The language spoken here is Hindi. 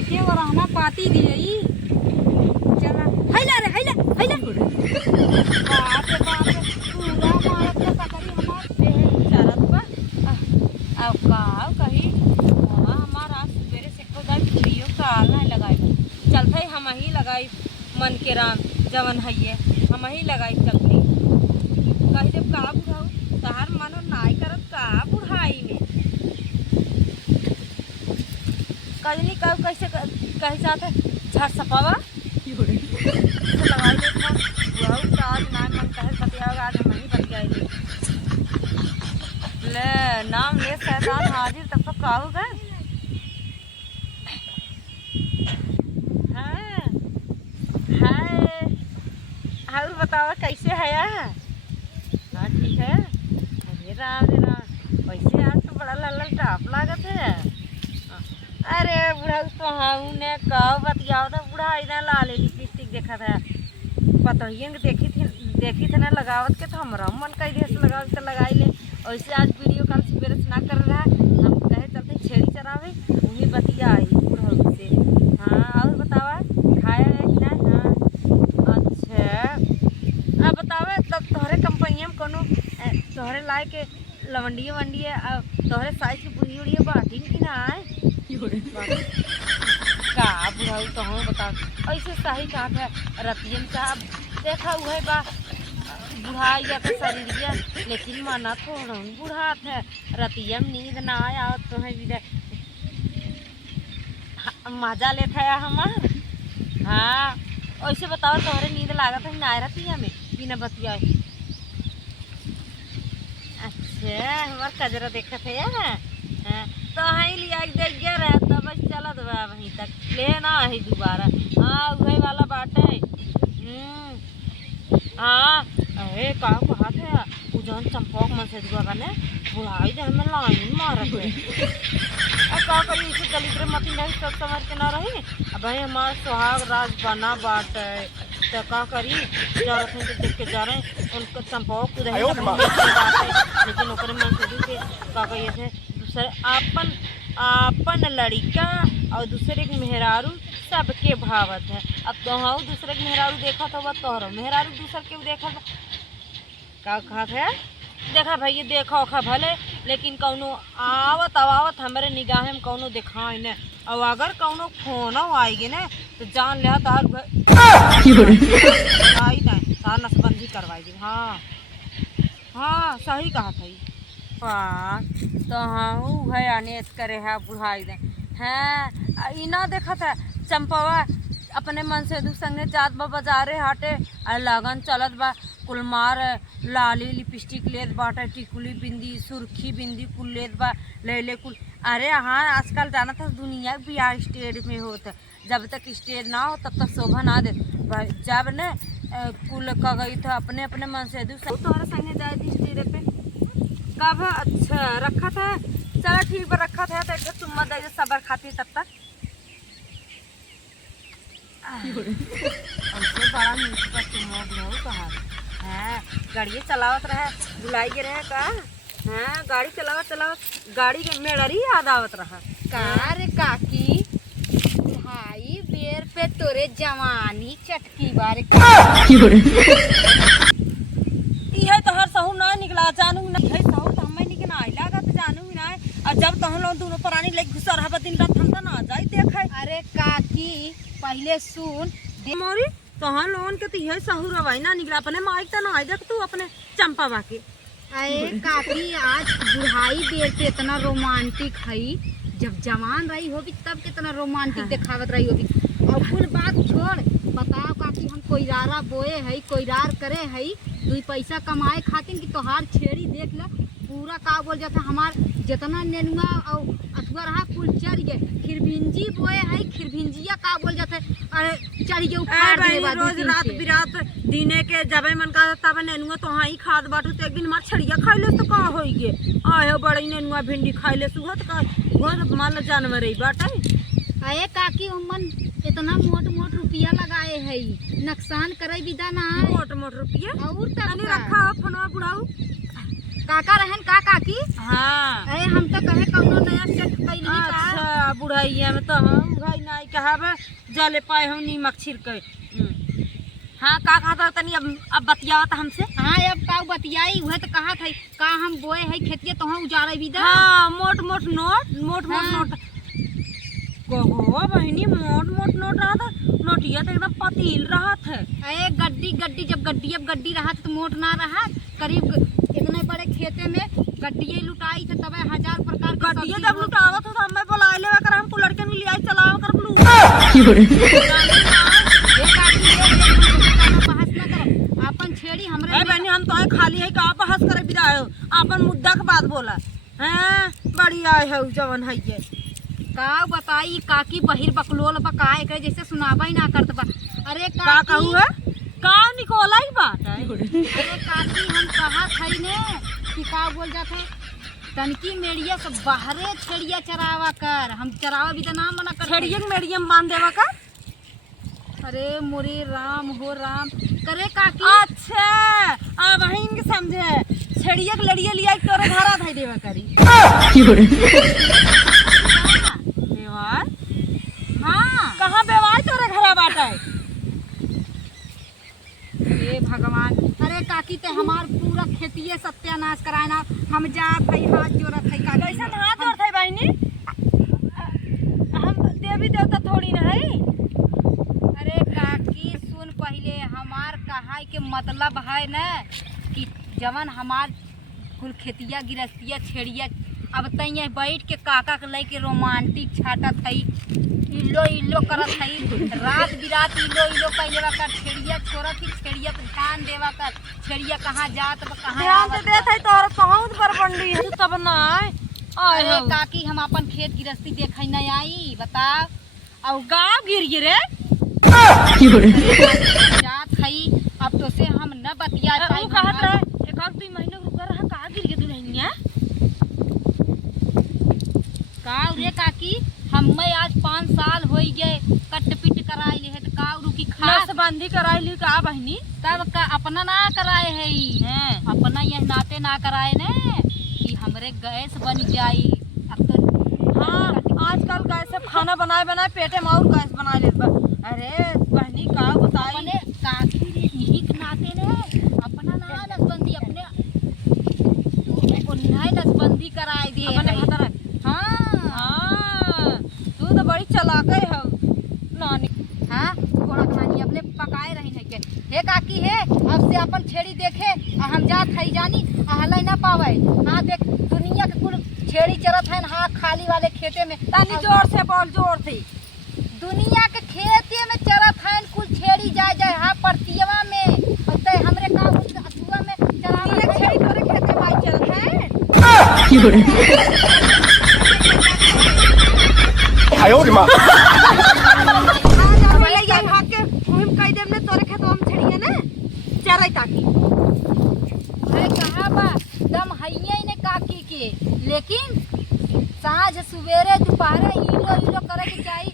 एके और रहना पाती दिए चला हैला रे हैला हैला बाप रे पूरा मारत के पकड़ी हमार चरत बा अब का कही बाबा हमार आज सवेरे से को दाई वीडियो काल नहीं लगाई चलते हम ही लगाई मन के राम जवन हइये हम ही लगाई चलते कही जब का बुढ़ाऊ तहार मानो नाई करत का बुढ़ाई में कजनी कब कैसे कही जाते झट सपावा लगाई ले था बुढ़ाऊ का आज नाम मन कहे बतियाओगा आज हम ही बतियाई ले नाम ले शैतान हाजिर तब तक का होगा हाँ हाय और बताओ कैसे है यार हाँ ठीक है अरे राम कैसे आज तो बड़ा लल्लल टाप लागत है अरे बुढ़ा तो हम ने कहो बतियाओ तो बुढ़ा इधर लाले लिपस्टिक देखा था पतोहिए देखी थी ना लगावत के तो हमारा मन कई देर से लगाव तो लगाई ले ऐसे आज वीडियो कॉल सवेरे से ना कर रहा है हम कहे चलते छेड़ी चरावे वही बतिया आई बुढ़ा से हाँ और बतावा खाया है कि ना हाँ अच्छा अब बतावा तब तोहरे कंपनी में कोनो तोहरे लाए के लवंडिये वंडिये तोहरे साइज की बुढ़ी उड़िए बाटी कि ना आए का बुढ़ाऊ तो हम बताओ ऐसे सही कहा था रतियन साहब देखा हुआ है बा बुढ़ाई या तो शरीर लेकिन माना थोड़ा बुढ़ा था रतियम नींद ना आया तो है मजा लेता है हमार हाँ ऐसे बताओ तोहरे नींद लागत है ना रतिया में बिना बतिया अच्छा हमार कजरा देखा थे यार तो है लिया देख गया रहा तब चलत बा वहीं तक ले ना है दोबारा हाँ वही वाला बात है हाँ अरे का बात है वो जौन चंपक मन से दुआ करने बुढ़ाई दे हमें लाइन मारत है अब का करी इसे दलिद्र मती नहीं सब समझ के ना रही अब भाई हमारा सुहाग राज बना बात है तो का करी जा रहे हैं तो देख के जा रहे हैं उनको चंपक को रहे लेकिन ओकरे मन से दूसरे का कही ऐसे दूसरे अपन लड़का और दूसरे के मेहरारू सबके भावत है अब तो हाँ दूसरे के मेहरारू देखा तो वह तोहरो मेहरारू दूसरे के देखा का कहा है देखा भाई ये देखा ओखा भले लेकिन कौनो आवत हमारे निगाह में कौनो दिखाई न और अगर कौनो फोनो आएगी न तो जान ले तार आई नहीं तार नसबंदी करवाएगी हाँ हाँ सही कहा था तो हाँ है अनेत करे है बुढ़ाई दे हैं इना देखा था चंपवा अपने मन से संगे जात बा बाजारे हाटे लगन चलत बा कुलमार लाली लिपस्टिक लेत बाटे टिकुली बिंदी सुर्खी बिंदी कुल लेत बा ले कुल अरे हाँ आजकल जाना था दुनिया बियाह स्टेज में होता जब तक स्टेज ना हो तब तक शोभा ना दे जब न कुल का गई था अपने अपने मन से तुम्हारे संगे जाए थी स्टेज पे कब अच्छा रखा था चलो ठीक है रखा था तो एक तुम मत दे सबर खाती तब तक बड़ा मीठा तुम कहा है गाड़ी चलावत रहे बुलाई के रहे का हाँ गाड़ी चलावत गाड़ी के मेड़री याद आवत रहा का रे काकी भाई बेर पे तोरे जवानी चटकी बारे है तो हर सहू ना निकला जानू ना है सहू तो हमें निकला आइला का तो जानू ना और जब तो हम लोग दोनों प्राणी लेके घुसा रहा दिन रात हम तो ना जाई देखे अरे काकी पहले सुन मोरी तो हम लोगन के तो यह सहू रवाई ना निकला अपने माइक तो ना आई देख तू अपने चंपा बाके अरे काकी आज बुढ़ाई बेर पे इतना रोमांटिक है जब जवान रही होगी तब कितना रोमांटिक दिखावत रही होगी और कुल बात छोड़ बताओ काकी हम कोईरारा बोए है कोईरार करे है दुई पैसा कमाए खातिर कि तोहार छेड़ी देख लो पूरा का बोल जाता हमार जितना नेनुआ और अथुआ रहा कुल चढ़ गए खिरभिंजी बोए है खिरभिंजिया का बोल जाता है अरे चढ़ गए उखाड़ दे रोज रात बिरात दिने के जबे मन का तब नेनुआ तो हाँ ही खाद बाटू तो एक दिन हमार छड़िया खाइले तो का होई गे आए बड़ी नेनुआ भिंडी खाइले सुहत का बहुत मान जानवर रही बाटे अरे काकी उमन इतना मोट रुपया लगाए है नुकसान करे विदा ना मोट रुपया और तनी रखा फोनवा बुढ़ाऊ काका रहन का काकी? हाँ अरे हम तो कहे कौनो नया सेट कैली का। अच्छा बुढ़ाइया में तो हम भाई नहीं कहावे जले पाए हम नीमक छिड़के। हाँ का कहता तनी अब बतियावत हमसे। हाँ अब का बतियाई वह तो कहा था का हम बोए है खेतिए तो हम उजाड़े भी दा। हाँ मोट मोट नोट हाँ। कहो बहनी मोट नोट रहा था। नोटिया तो एकदम पतील रहा था। अरे गड्डी जब गड्डी रहा तो मोट ना रहा। करीब इतने बड़े खेते में गड्डिये लुटाई थे तब 1000 प्रकार की गड्डिया सब्जी जब हो- लुटावत हो तो हमें बुला ले कर हमको लड़के ने लिया चलाओ कर ब्लू। ये काकी ये बहस ना करो अपन छेड़ी हमरे ए बहनी हम तो खाली है का बहस करे बिदायो अपन मुद्दा के बात बोला। हैं बड़ी आए है जवन है ये का बताई काकी बहिर बकलोल बका एकरे जैसे सुनाबा ही ना करत बा। अरे का काकी कहू है का निकोला ही बात है। अरे काकी हम कहा थई ने कि का बोल जात है तनकी मेड़िया सब बाहरे छेड़िया चरावा कर हम चरावा भी तो नाम मना कर छेड़िए मेड़िए में बांध देवा का। अरे मोरे राम हो राम करे काकी। अच्छा अब बहन के समझे छेड़िए के लड़िए लिया तोरे घरा धाई देवा करी। बेवार हाँ कहाँ बेवार तोरे घरा बाटा है। हे भगवान अरे काकी ते हमार पूरा खेतिए सत्यानाश कराना हम जात है हाथ जोड़त है काकी। कैसे हाथ जोड़ थे बहनी हम देवी देवता थोड़ी ना है। अरे काकी सुन पहले हमार कहाई के मतलब है न कि जवन हमार कुल खेतिया गिरस्तिया छेड़िया अब तैया बैठ के काका के लेके रोमांटिक छाटत है इल्लो करत है रात बिरात इल्लो कैले कर छेड़िया छोड़त ही छेड़िया पे ध्यान देवा कर छेड़िया कहाँ जात बा कहाँ ध्यान आवत से देत है तोर बहुत बरबंडी है तब ना आए। अरे काकी हम अपन खेत गिरस्ती देखे नहीं आई बताओ और गाँव गिर गिरे जात हई अब तो से हम न बतिया पाई। वो कहत रहे एक और 2 महीने रुक रहा का गिर के दुल्हनिया का रे काकी हमें आज 5 साल हो गए कट पिट कराए ले है तो का रुकी खा नसबंदी कराई ली का बहनी। तब का अपना ना कराए है हैं अपना यह नाते ना कराए ने कि हमरे गैस बन जाई अब तो हाँ आजकल गैस से खाना बनाए पेटे में और गैस बना ले। अरे बहनी का बताई अपने काकी रे यही के नाते ने अपना ना नसबंदी अपने तो नहीं नसबंदी कराए दे अपने है। भतर हाँ हाँ तू तो बड़ी चलाक है नानी। हाँ थोड़ा कहानी अपने पकाए रही है के हे काकी है अब से अपन छेड़ी देखे हम जा खाई जानी हलाई ना पावे। हाँ देख दुनिया के कुल छेड़ी चरत है हाँ खाली वाले खेते में तानी जोर से बोल जोर से। दुनिया के खेते में चरत है कुल छेड़ी जाए हाँ परतियवा में होते हमरे काम अथुआ में चरावा ये है। छेड़ी तोरे खेते में आई चलत है। आयो रे माँ दम हइये ने काकी के लेकिन साँझ सवेरे दोपहर इलो करे के चाहिए।